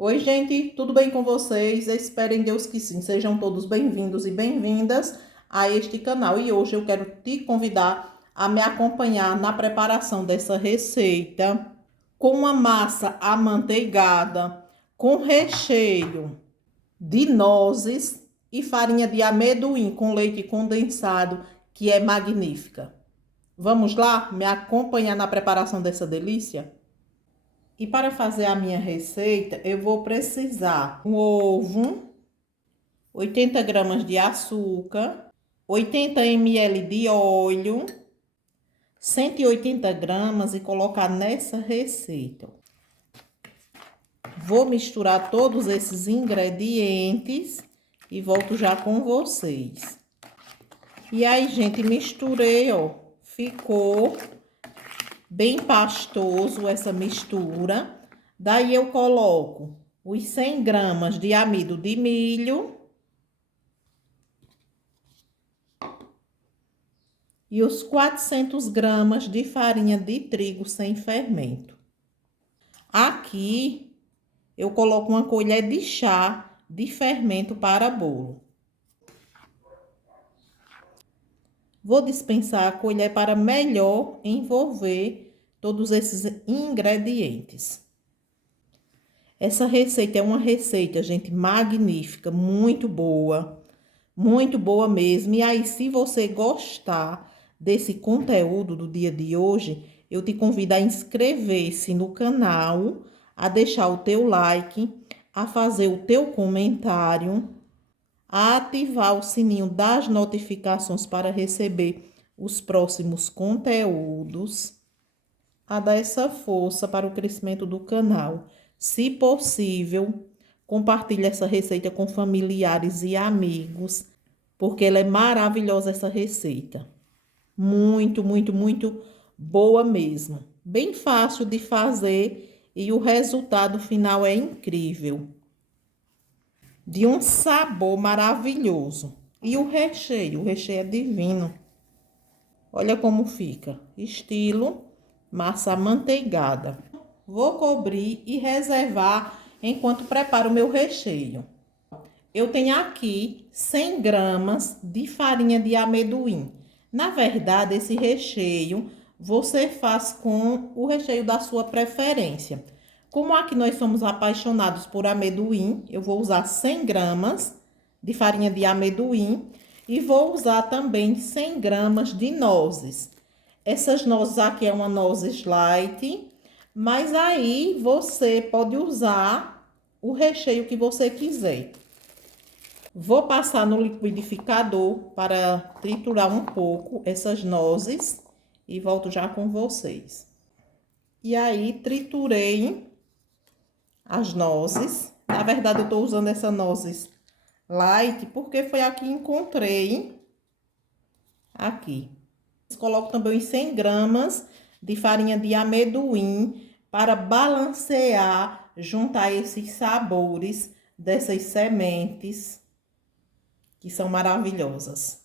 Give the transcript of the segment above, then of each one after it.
Oi, gente, tudo bem com vocês? Espero em Deus que sim. Sejam todos bem-vindos e bem-vindas a este canal. E hoje eu quero te convidar a me acompanhar na preparação dessa receita com uma massa amanteigada, com recheio de nozes e farinha de amendoim com leite condensado, que é magnífica. Vamos lá me acompanhar na preparação dessa delícia? E para fazer a minha receita, eu vou precisar um ovo, 80 gramas de açúcar, 80 ml de óleo, 180 gramas e colocar nessa receita. Vou misturar todos esses ingredientes e volto já com vocês. E aí, gente, misturei, ó, ficou bem pastoso essa mistura. Daí eu coloco os 100 gramas de amido de milho e os 400 gramas de farinha de trigo sem fermento. Aqui eu coloco uma colher de chá de fermento para bolo. Vou dispensar a colher para melhor envolver todos esses ingredientes. Essa receita é uma receita, gente, magnífica, muito boa mesmo. E aí, se você gostar desse conteúdo do dia de hoje, eu te convido a inscrever-se no canal, a deixar o teu like, a fazer o teu comentário, a ativar o sininho das notificações para receber os próximos conteúdos, a dar essa força para o crescimento do canal. Se possível, compartilhe essa receita com familiares e amigos, porque ela é maravilhosa essa receita. Muito boa mesmo. Bem fácil de fazer e o resultado final é incrível. De um sabor maravilhoso. E o recheio é divino. Olha como fica, estilo massa amanteigada. Vou cobrir e reservar enquanto preparo o meu recheio. Eu tenho aqui 100 gramas de farinha de amendoim. Na verdade, esse recheio você faz com o recheio da sua preferência. Como aqui nós somos apaixonados por amendoim, eu vou usar 100 gramas de farinha de amendoim e vou usar também 100 gramas de nozes. Essas nozes aqui é uma nozes light, mas aí você pode usar o recheio que você quiser. Vou passar no liquidificador para triturar um pouco essas nozes e volto já com vocês. E aí, triturei as nozes. Na verdade, eu tô usando essa nozes light porque foi a que encontrei aqui. Coloco também 100 gramas de farinha de amendoim para balancear, juntar esses sabores dessas sementes que são maravilhosas.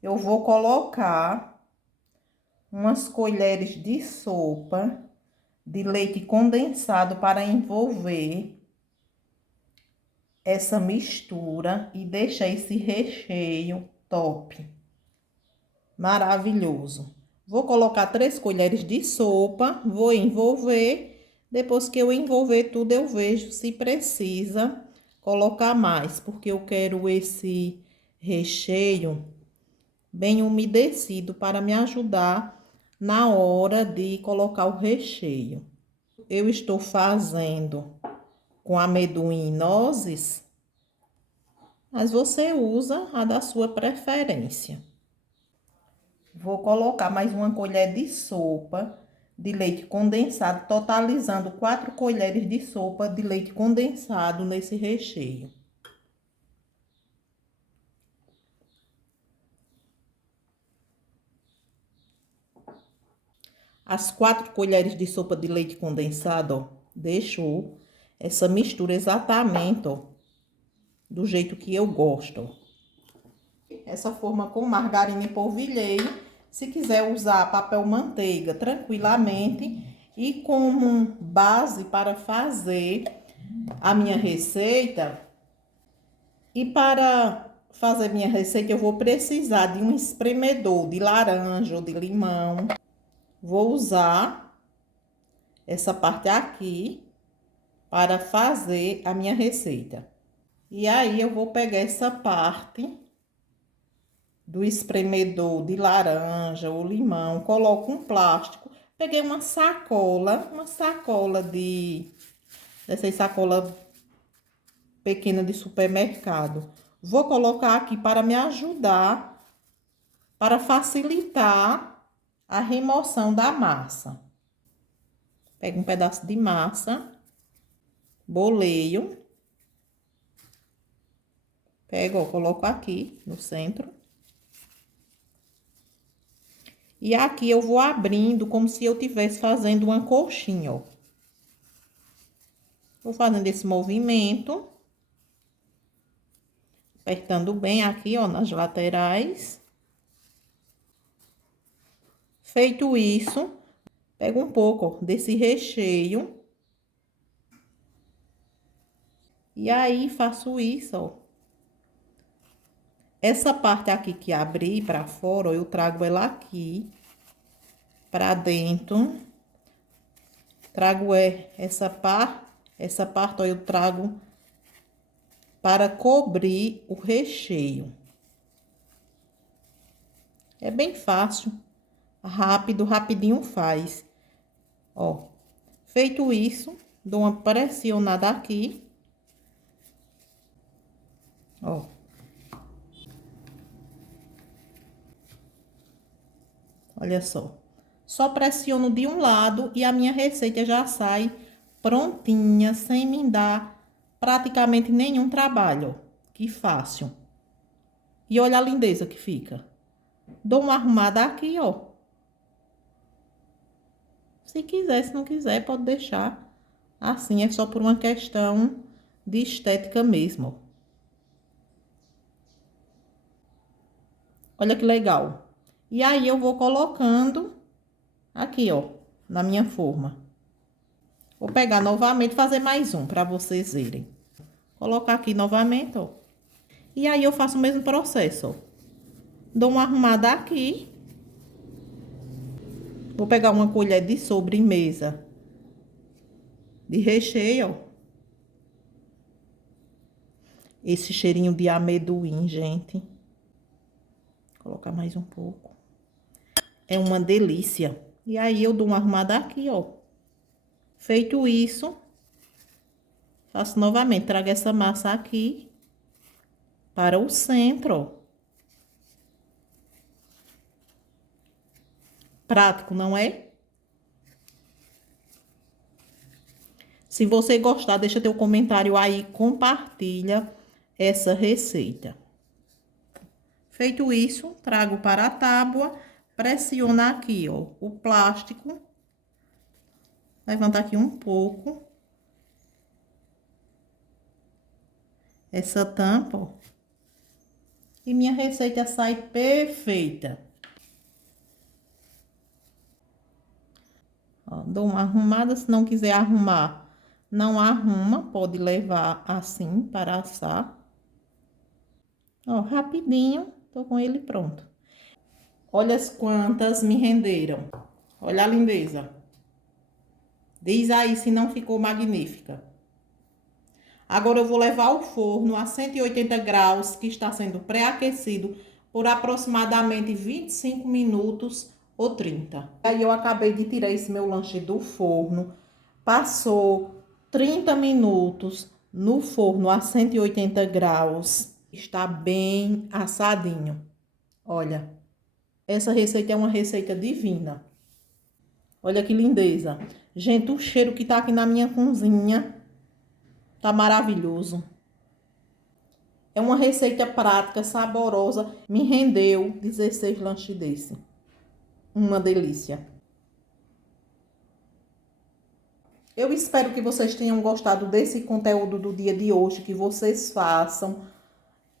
Eu vou colocar umas colheres de sopa de leite condensado para envolver essa mistura e deixar esse recheio top. Maravilhoso. Vou colocar 3 colheres de sopa, vou envolver. Depois que eu envolver tudo, eu vejo se precisa colocar mais, porque eu quero esse recheio bem umedecido para me ajudar na hora de colocar o recheio. Eu estou fazendo com amendoim e nozes, mas você usa a da sua preferência. Vou colocar mais uma colher de sopa de leite condensado, totalizando 4 colheres de sopa de leite condensado nesse recheio. As 4 colheres de sopa de leite condensado, ó, deixou essa mistura exatamente, ó, do jeito que eu gosto, ó. Essa forma com margarina e polvilhei. Se quiser usar papel manteiga tranquilamente. E como base para fazer, a minha receita. E para fazer minha receita, eu vou precisar de um espremedor de laranja ou de limão. Vou usar essa parte aqui para fazer a minha receita. E aí, eu vou pegar essa parte do espremedor de laranja ou limão, coloco um plástico. Peguei uma sacola dessas sacolas pequenas de supermercado. Vou colocar aqui para me ajudar, para facilitar a remoção da massa. Pego um pedaço de massa, boleio. Pego, ó, coloco aqui no centro. E aqui eu vou abrindo como se eu estivesse fazendo uma coxinha, ó. Vou fazendo esse movimento. Apertando bem aqui, ó, nas laterais. Feito isso, pego um pouco, ó, desse recheio. E aí, faço isso, ó. Essa parte aqui que abri pra fora, ó, eu trago ela aqui pra dentro. Trago essa parte, ó, eu trago para cobrir o recheio. É bem fácil, rápido, rapidinho faz. Ó, feito isso, dou uma pressionada aqui. Ó. Olha só. Só pressiono de um lado e a minha receita já sai prontinha, sem me dar praticamente nenhum trabalho. Que fácil. E olha a lindeza que fica. Dou uma arrumada aqui, ó. Se quiser, se não quiser, pode deixar assim. É só por uma questão de estética mesmo. Olha que legal. E aí, eu vou colocando aqui, ó, na minha forma. Vou pegar novamente, fazer mais um, para vocês verem. Colocar aqui novamente, ó. E aí, eu faço o mesmo processo, ó. Dou uma arrumada aqui. Vou pegar uma colher de sobremesa de recheio, ó. Esse cheirinho de amendoim, gente. Vou colocar mais um pouco. É uma delícia. E aí, eu dou uma arrumada aqui, ó. Feito isso, faço novamente. Trago essa massa aqui para o centro, ó. Prático, não é? Se você gostar, deixa teu comentário aí, compartilha essa receita. Feito isso, trago para a tábua, pressiona aqui, ó, o plástico. Levanta aqui um pouco. Essa tampa, ó. E minha receita sai perfeita. Ó, dou uma arrumada, se não quiser arrumar, não arruma, pode levar assim para assar. Ó, rapidinho, tô com ele pronto. Olha as quantas me renderam. Olha a lindeza. Diz aí se não ficou magnífica. Agora eu vou levar ao forno a 180 graus, que está sendo pré-aquecido, por aproximadamente 25 minutos ou 30. Aí eu acabei de tirar esse meu lanche do forno. Passou 30 minutos no forno a 180 graus. Está bem assadinho. Olha, essa receita é uma receita divina. Olha que lindeza. Gente, o cheiro que tá aqui na minha cozinha tá maravilhoso. É uma receita prática, saborosa. Me rendeu 16 lanches desse. Uma delícia. Eu espero que vocês tenham gostado desse conteúdo do dia de hoje, que vocês façam,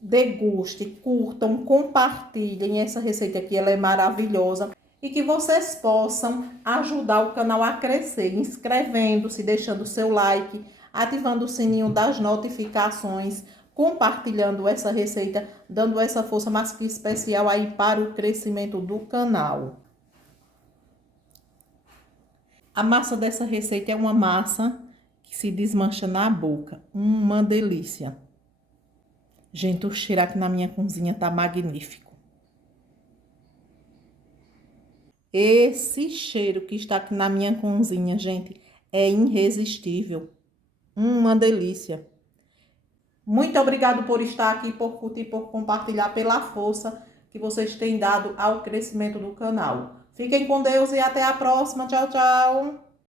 degustem, curtam, compartilhem essa receita aqui, ela é maravilhosa. E que vocês possam ajudar o canal a crescer, inscrevendo-se, deixando o seu like, ativando o sininho das notificações, compartilhando essa receita, dando essa força mais que especial aí para o crescimento do canal. A massa dessa receita é uma massa que se desmancha na boca. Uma delícia. Gente, o cheiro aqui na minha cozinha tá magnífico. Esse cheiro que está aqui na minha cozinha, gente, é irresistível. Uma delícia. Muito obrigado por estar aqui, por curtir, por compartilhar, pela força que vocês têm dado ao crescimento do canal. Fiquem com Deus e até a próxima. Tchau, tchau.